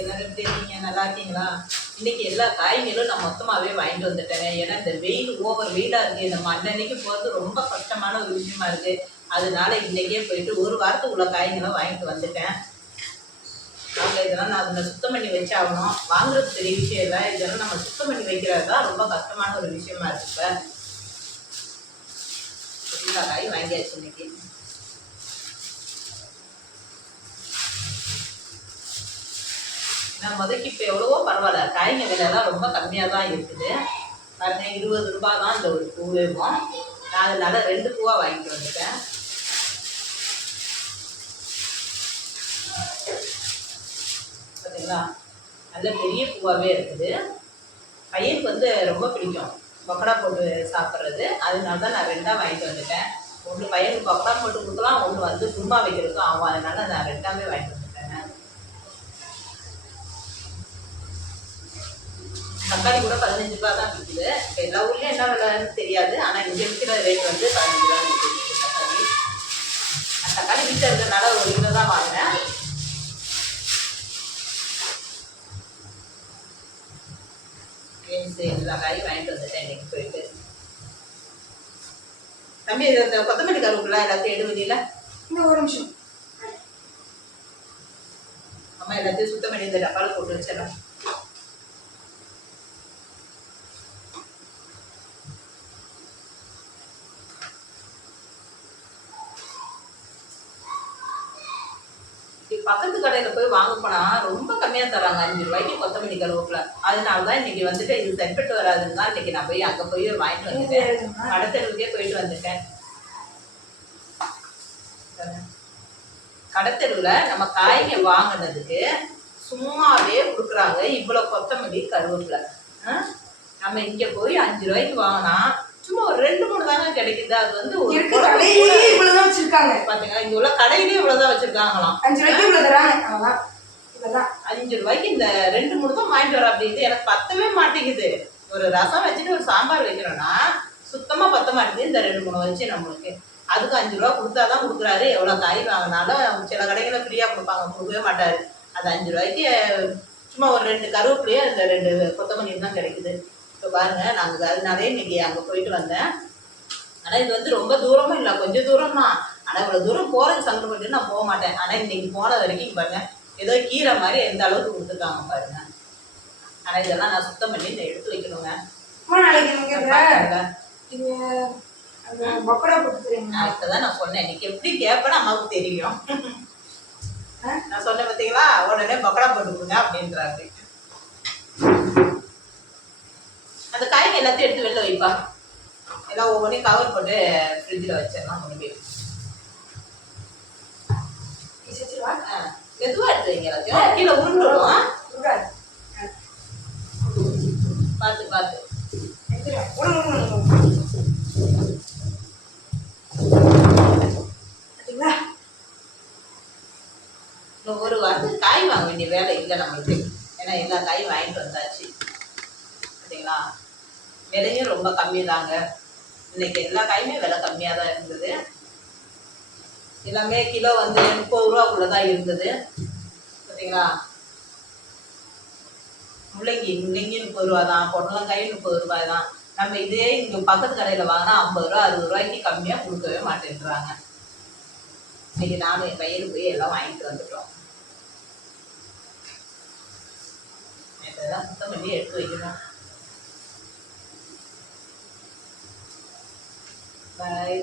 எல்லாரும் எப்படி இருக்கீங்க? நல்லா இருக்கீங்களா? இன்னைக்கு எல்லா காய்களும் நான் மொத்தமாகவே வாங்கிட்டு வந்துட்டேங்க. ஏன்னா இந்த வெயில் ஓவர் வெயிலாக இருக்குது. நம்ம அன்னன்னைக்கு போகிறது ரொம்ப கஷ்டமான ஒரு விஷயமா இருக்குது. அதனால இன்னைக்கே போயிட்டு ஒரு வாரத்துக்குள்ள காய்களும் வாங்கிட்டு வந்துட்டேன். அவங்க இதெல்லாம் நான் அதில் சுத்தம் பண்ணி வச்சாகணும். வாங்குறது பெரிய விஷயம் இல்லை, இதெல்லாம் நம்ம சுத்தம் பண்ணி வைக்கிறது தான் ரொம்ப கஷ்டமான ஒரு விஷயமா இருக்கு. இப்போ எல்லா காயும் வாங்கியாச்சு இன்னைக்கு. நான் முதக்கு இப்போ எவ்வளவோ பரவாயில்ல, காய்ங்க விலைலாம் ரொம்ப கம்மியாக தான் இருக்குது. பாருங்க 20 ரூபாய் தான் இந்த ஒரு பூவேவும். நான் அதனால 2 பூவாக வாங்கிட்டு வந்துட்டேன். பார்த்தீங்களா, நல்ல பெரிய பூவாகவே இருக்குது. பையனுக்கு வந்து ரொம்ப பிடிக்கும் பக்கோடா போட்டு சாப்பிட்றது. அதனால தான் நான் 2ஆக வாங்கிட்டு வந்துட்டேன். ஒன்று பையனுக்கு பக்கோடா போட்டு கொடுக்கலாம், ஒன்று வந்து குருமா வைக்கிறதுக்கும் ஆகும். அதனால நான் 2ஆவே வாங்கிட்டு வந்துட்டேன். தக்காளி கூட 15 ரூபா தான் விற்குது. இப்போ எல்லா ஊர்லேயும் என்ன விலைன்னு தெரியாது, ஆனால் இங்கே விற்கிற ரேட் வந்து 15 ரூபா விற்குது தக்காளி. தக்காளி வீட்டில் இருக்கிறதுனால 1 கிலோ தான் வாங்கினேன். எல்லா காயும் வாங்கிட்டு வந்துட்டேன் இன்னைக்கு போயிட்டு. தம்பி இந்த கொத்தமல்லி கருவேப்பிலை எல்லாத்தையும் எடுவதில்ல, இன்னும் ஒரு நிமிஷம். அம்மா எல்லாத்தையும் சுத்தம் பண்ணி இந்த டப்பாவில் போட்டு வச்சிடலாம். பக்கத்து கடையில் போய் வாங்க போனால் ரொம்ப கம்மியாக தராங்க, 5 ரூபாய்க்கு கொத்தமல்லி கருவேப்பிலை. அதனால தான் இன்னைக்கு வந்துட்டு இது சரிப்பட்டு வராதுன்னு தான் இன்னைக்கு நான் போய் அங்கே போய் வாங்கிட்டு வந்துட்டேன். கடத்தெருவுக்கே போயிட்டு வந்துட்டேன். கடத்தெருவில் நம்ம காய்ங்க வாங்கினதுக்கு சும்மாவே கொடுக்குறாங்க இவ்வளோ கொத்தமல்லி கருவேப்பிலை. நம்ம இங்கே போய் 5 ரூபாய்க்கு வாங்கினா சும்மா ஒரு 2-3 தாங்க கிடைக்குது. அது வந்து ஒரு இவ்வளவுதான் வச்சிருக்காங்க. பாத்தீங்களா, இங்க உள்ள கடையிலேயே இவ்வளவுதான் வச்சிருக்காங்களாம். 5 ரூபாய்க்கு இவ்வளவு தராங்க. 5 ரூபாய்க்கு இந்த 2-3 தான் வாங்கிட்டு வர. அப்படின்னு எனக்கு பத்தவே மாட்டேங்குது. ஒரு ரசம் வச்சுட்டு ஒரு சாம்பார் வைக்கிறோம்னா சுத்தமா பத்த மாட்டேங்குது. இந்த 2-3 வச்சு நம்மளுக்கு அதுக்கு 5 ரூபா கொடுத்தாதான் கொடுக்குறாரு. எவ்வளவு காய் வாங்கினாலும் சில கடைகளை ஃப்ரீயா கொடுப்பாங்க, கொடுக்கவே மாட்டாரு. அது 5 ரூபாய்க்கு சும்மா ஒரு 2 கருவேப்பிலையே இந்த 2 கொத்தமல்லி தான் கிடைக்குது. இப்போ பாருங்க, நாங்கள் அதனாலே இன்னைக்கு அங்கே போயிட்டு வந்தேன். ஆனால் இது வந்து ரொம்ப தூரமும் இல்லை, கொஞ்சம் தூரம் தான். ஆனால் இவ்வளோ தூரம் போகிறது சங்கடப்பட்டு நான் போக மாட்டேன். ஆனால் இன்னைக்கு போன வரைக்கும் பாருங்க ஏதோ கீரை மாதிரி எந்த அளவுக்கு கொடுத்துருக்காங்க பாருங்க. ஆனால் இதெல்லாம் நான் சுத்தம் பண்ணி இந்த எடுத்து வைக்கணுங்க. இப்போதான் நான் சொன்னேன், இன்னைக்கு எப்படி கேட்பேன்னு அம்மாவுக்கு தெரியும். நான் சொன்னேன் பார்த்தீங்களா, உடனே பக்கோடா போட்டு கொடுங்க அப்படின்றாரு. அந்த காய்கறி எல்லாத்தையும் எடுத்து வெளில வைப்பா. எல்லாம் ஒவ்வொன்றையும் கவர் போட்டு ஃப்ரிட்ஜில் வச்சிடலாம். முடிவு மெதுவாக எடுத்து வைங்க, எல்லாத்தையும் கீழே உருண்டுடும். பார்த்து பார்த்து ஒரு வாரத்துக்கு காய் வாங்க வேண்டிய வேலை இல்லை நம்மளுக்கு. ஏன்னா எல்லா காயும் வாங்கிட்டு வந்தாச்சு. சரிங்களா, விலையும் ரொம்ப கம்மி தாங்க. இன்னைக்கு எல்லா காயுமே விலை கம்மியாக தான் இருந்தது. எல்லாமே கிலோ வந்து 30 ரூபாக்குள்ளதான் இருந்தது. பார்த்தீங்களா, முள்ளங்கி 30 ரூபா தான், பொடலங்காய் 30 ரூபாய் தான். நம்ம இதே இங்கே பக்கத்து கடையில் வாங்கினா 50 ரூபா 60 ரூபாய்க்கு கம்மியாக கொடுக்கவே மாட்டேன்றாங்க. இன்னைக்கு நானும் என் பையனுக்கு போய் எல்லாம் வாங்கிட்டு வந்துட்டோம். இதெல்லாம் சுத்தம் பண்ணி எடுத்து வைக்கணும். Bye.